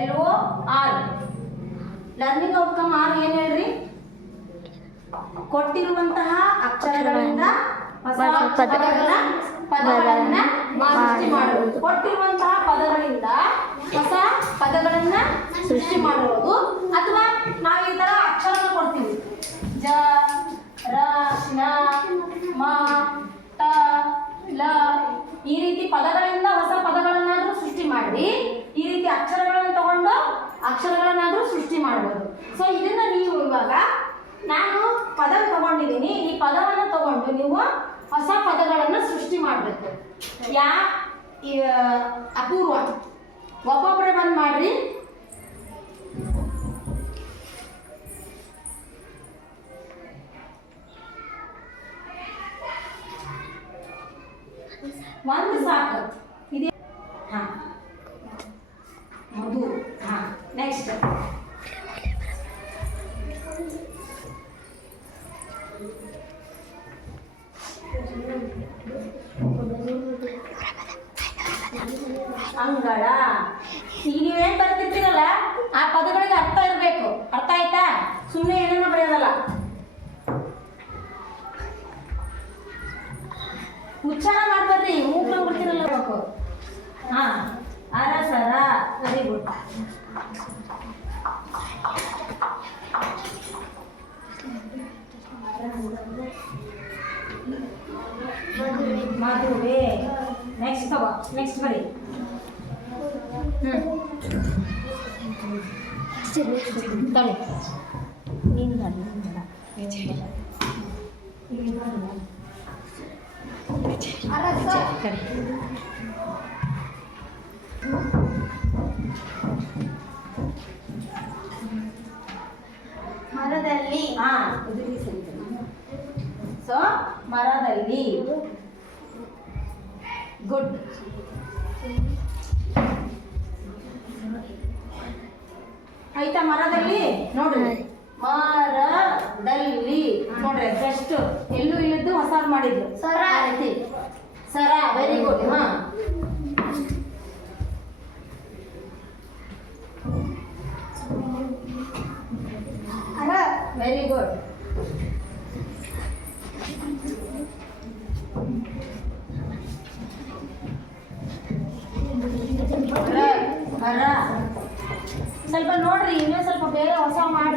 L R learning outcome ಆರ್ ಏನ್ ಹೇಳ್ರಿ? ಕೊಟ್ಟಿರುವಂತಹ ಅಕ್ಷರಗಳಿಂದ ಹೊಸ ಪದಗಳನ್ನ ಸೃಷ್ಟಿ ಮಾಡುವುದು ಕೊಟ್ಟಿರುವಂತಹ ಪದಗಳಿಂದ ಹೊಸ ಪದಗಳನ್ನ ಸೃಷ್ಟಿ ಮಾಡುವುದು ಅಥವಾ ನಾವು ಈ ತರ ಅಕ್ಷರನ ಕೊಡ್ತೀವಿ ಜ ರ ನ ಮ ಟ ಲ ಈ ರೀತಿ ಪದಗಳಿಂದ ಹೊಸ ಪದಗಳನ್ನಾದ್ರೂ ಸೃಷ್ಟಿ ಮಾಡಿ ಈ ರೀತಿ ಅಕ್ಷರಗಳನ್ನು ತಗೊಂಡು ಅಕ್ಷರಗಳನ್ನಾದ್ರೂ ಸೃಷ್ಟಿ ಮಾಡ್ಬೋದು. ಸೊ ಇದನ್ನ ನೀವು ಇವಾಗ ನಾನು ಪದ ತಗೊಂಡಿದ್ದೀನಿ. ಈ ಪದವನ್ನು ತಗೊಂಡು ನೀವು ಹೊಸ ಪದಗಳನ್ನು ಸೃಷ್ಟಿ ಮಾಡಬೇಕು. ಯಾ ಅಪೂರ್ವ. ಒಬ್ಬೊಬ್ಬರೇ ಬಂದು ಮಾಡ್ರಿ. ಒಂದು ಸಾಕು. ಇದೆ ಹಾ. ಮಧು. ಹಾ. ನೆಕ್ಸ್ಟ್ ನೆಕ್ಸ್ಟ್ ತಗೋ ನೆಕ್ಸ್ಟ್ ಬರಿ ಹ್ಮ್ ತಳಿ ನೀನು ಬೇಡ, ನೀನು ಬೇಡ. ನೀನು ಬೇಡ. ಕಡೆ. ಮರದಲ್ಲಿ ಹಾ ಇದು ಈ ಸರಿ ಸೊ ಮರದಲ್ಲಿ ಗುಡ್ ಆಯ್ತಾ ಮರದಲ್ಲಿ? ನೋಡ್ರಿ ಮರದಲ್ಲಿ. ನೋಡ್ರಿ ಫಸ್ಟ್ ಎಲ್ಲೂ ಇಲ್ಲದ್ದು ಹೊಸ ಮಾಡಿದ್ರು. ಸರ. ಐತಿ ಸರ ವೆರಿ ಗುಡ್ ಹಾ. ವೆರಿ ಗುಡ್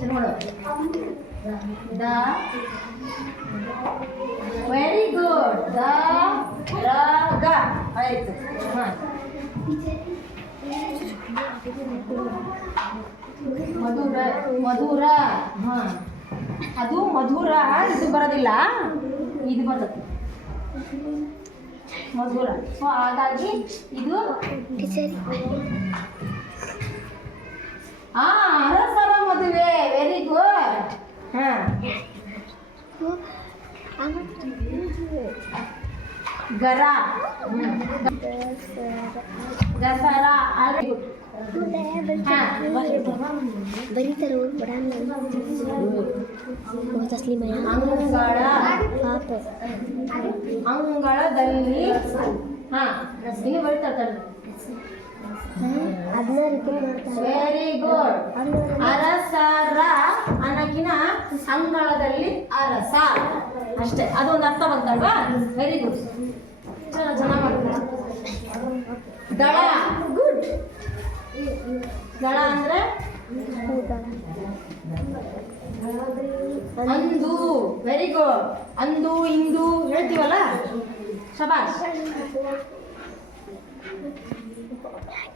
ಹೊಸದೇನು ಸಿಕ್ತು ನೋಡು ದ ವೆರಿ ಗುಡ್ ದ ರ ಗ ಆಯ್ತು ಹಾ ಮಧುರ ಮಧುರ ಹಾ ಅದು ಮಧುರ ಇದು ಬರೋದಿಲ್ಲ ಇದು ಬರ್ತದೆ ಮಧುರ ಸೊ ಹಾಗಾಗಿ ಇದು ಆ ಅರಸರ ಮದುವೆ ವೆರಿ ಗುಡ್ ಹಾ ಗರ. ಗಸರಾ ದಸರಾ. ಬರೀತಾರ ಅಂಗಳ. ಪಾಪ. ಅಂಗಳದಲ್ಲಿ. ಹಾ. ಇನ್ನು ಬರೀತಾರೆ ವೆರಿ ಗುಡ್ ಅರಸರ ಅನ್ನಕಿನ ಅಂಗಳದಲ್ಲಿ ಅರಸ. ಅಷ್ಟೇ. ಅದೊಂದು ಅರ್ಥ ಬಂತಲ್ವಾ? ವೆರಿ ಗುಡ್ ಮಾಡ್ತಾರೆ. ದಳ. ಗುಡ್ ದಳ ಅಂದ್ರೆ? ಅಂದು. ವೆರಿ ಗುಡ್ ಅಂದು ಇಂದು ಹೇಳ್ತೀವಲ್ಲ? ಶಬಾಷ್.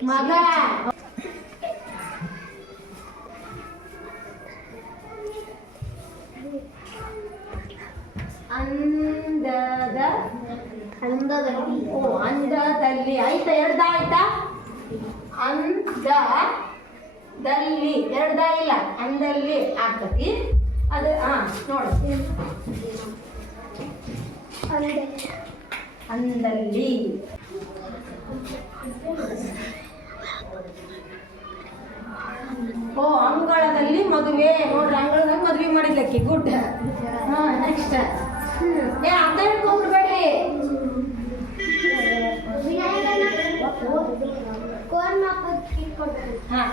ಮಗ. ಅಂದದ ಅಂದದಲ್ಲಿ, ಓ, ಅಂದದಲ್ಲಿ, ಆಯ್ತಾ, ಎರಡ್ದ, ಆಯ್ತಾ? ಅಂದ ಎರಡ್ದ ಇಲ್ಲ, ಅಂದಲ್ಲಿ ಆಗ್ತತಿ. ಅದು ಹಾ ನೋಡಿ. ಅಂದಲ್ಲಿ ಓ, ಅಂಗಳದಲ್ಲಿ ಮದುವೆ, ನೋಡ್ರಿ ಅಂಗಳದಾಗ ಮದುವೆ ಮಾಡಿದ್ಲಕ್ಕಿ, ಗುಡ್. ಹಾ ನೆಕ್ಸ್ಟ್ ಏ ಅಂತ ಹೇಳ್ಕೊಂಡ್ಬಿಡ್ಬೇಡ್ರಿ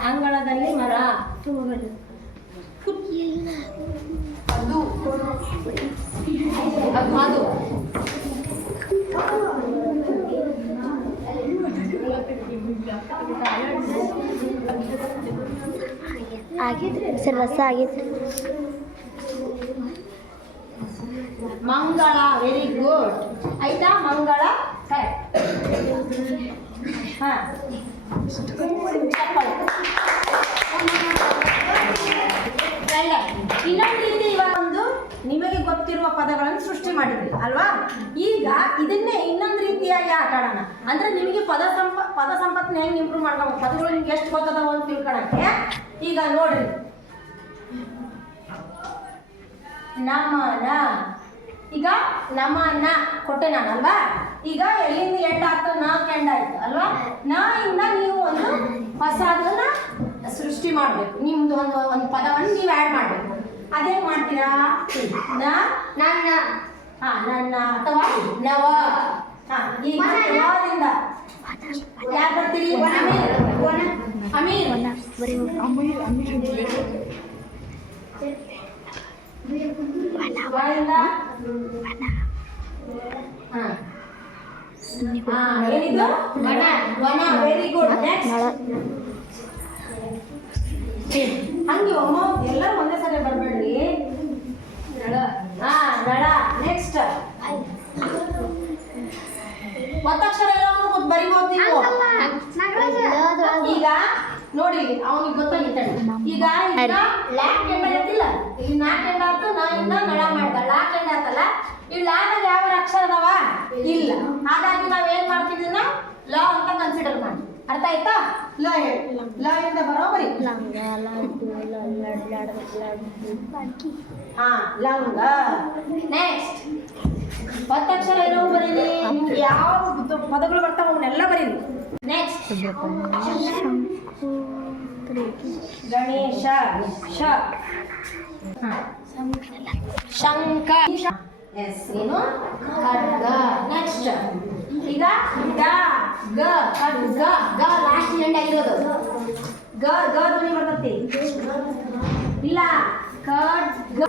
ಅಂಗಳದಲ್ಲಿ ಮರ. ಅದು ಅದು. ಆಗೈತ್ರಿ ಸರ್ ರಸ ಆಗೈತ್ರಿ ಮಂಗಳ ವೆರಿ ಗುಡ್ ಆಯ್ತಾ ಮಂಗಳ? ಕರೆಕ್ಟ್ ಹಾ. ಇನ್ನೊಂದು ರೀತಿ ಇವಾಗ ಒಂದು ನಿಮಗೆ ಗೊತ್ತಿರುವ ಪದಗಳನ್ನು ಸೃಷ್ಟಿ ಮಾಡಿದ್ರಿ, ಅಲ್ವಾ? ಈಗ ಇದನ್ನೇ ಇನ್ನೊಂದು ರೀತಿಯಾಗಿ ಆಟ ಆಡೋಣ ಅಂದ್ರೆ ನಿಮಗೆ ಪದ ಸಂಪ, ಪದ ಸಂಪತ್ತನ್ನ ಹೆಂಗೆ ಇಂಪ್ರೂವ್ ಮಾಡ್ಕೋಬೇಕು ಪದಗಳು ನಿಮ್ಗೆ ಎಷ್ಟು ಗೊತ್ತದವ ಅಂತ ತಿಳ್ಕೊಳಕ್ಕೆ. ಈಗ ನೋಡ್ರಿ. ನಮನ ಈಗ ನಮನ ಕೊಟ್ಟೆ ನಾನು ಅಲ್ವಾ ಈಗ ಎಲ್ಲಿಂದ ಎಂಡ್ ಆಗ್ತದೆ? ನಾಲ್ಕು ಎಂಡ್ ಆಯ್ತು ಅಲ್ವಾ? ನಾ ಇಂದ ನೀವು ಒಂದು ಹೊಸದನ್ನ ಸೃಷ್ಟಿ ಮಾಡಬೇಕು. ನಿಮ್ದು ಒಂದು ಒಂದು ಪದವನ್ನು ನೀವು ಆ್ಯಡ್ ಮಾಡಬೇಕು. ಅದೇನು ಮಾಡ್ತೀರಾ? ನ ನನ್ನ. ಹಾ ನನ್ನ ಅಥವಾ ನವ. ಹಾ ಈಗ ನವದಿಂದ. ಯಾರು ಬರ್ತೀರಿ? ಅಮೀರ್. ಅಮೀರ್ ಬರೀ ಬಾಯಿಂದ ಹಾ. ಹಾ ಏನಿದು ವನ ವನ ವೆರಿ ಗುಡ್ ನೆಕ್ಸ್ಟ್ ಹಂಗೆ ಒಮ್ಮ ಎಲ್ಲರೂ ಒಂದೇ ಸರಿ ಬರಬೇಡ್ರಿ. ನಳ. ಹಾ ನಳ. ನೆಕ್ಸ್ಟ್ ಒತ್ತಕ್ಷರ ಇರೋನು ಕೂತ್ ಬರಿಬೋದು ನೀವು. ಈಗ ನೋಡಿ ಅವನಿಗೆ ಗೊತ್ತಾಗಿತ್ತ ಈಗ ಈಗ ಲ್ಯಾಕ್ ಎಂಬ ಇಲ್ಲ ಇಲ್ಲಿ ನಾಲ್ಕು ಎಂಡ್ ಆಯ್ತು ನಾ ಇಂದ ನಳ ಮಾಡ್ದ ಲಾಕ್ ಎಂಡ್ ಆತಲ್ಲ? ಈ ಲಾದಾಗ ಯಾವ ಅಕ್ಷರ ಅದಾವ ಇಲ್ಲ. ಹಾಗಾಗಿ ನಾವ್ ಏನ್ ಮಾಡ್ತೀವಿ ಇದನ್ನ? ಲ ಅಂತ ಕನ್ಸಿಡರ್ ಮಾಡಿ. ಅರ್ಥ ಆಯ್ತಾ? ಲ ಹೇಳಿ. ಲ ಇಂದ ಬರೋಬರಿ ಹಾ. ಲಂಗ ನೆಕ್ಸ್ಟ್ ಒತ್ತಕ್ಷರ ಇರೋ ಬರೀರಿ ನಿಮ್ಗೆ ಯಾವ ಪದಗಳು ಬರ್ತಾವ ಅವನ್ನೆಲ್ಲ ಬರೀರಿ ನೆಕ್ಸ್ಟ್ ಗಣೇಶ ಶ ಶಂಖ. ಎಸ್, ಏನು? ಖಡ್ಗ. ನೆಕ್ಸ್ಟ್ ಈಗ ಗ ಗ, ಖಡ್ಗ. ಗ ಲಾಸ್ಟ್ ಎಂಡ್ ಆಗಿರೋದು. ಗ ಗ ಧ್ವನಿ ಬರ್ತತಿ. ಇಲ್ಲ, ಖಡ್ಗ.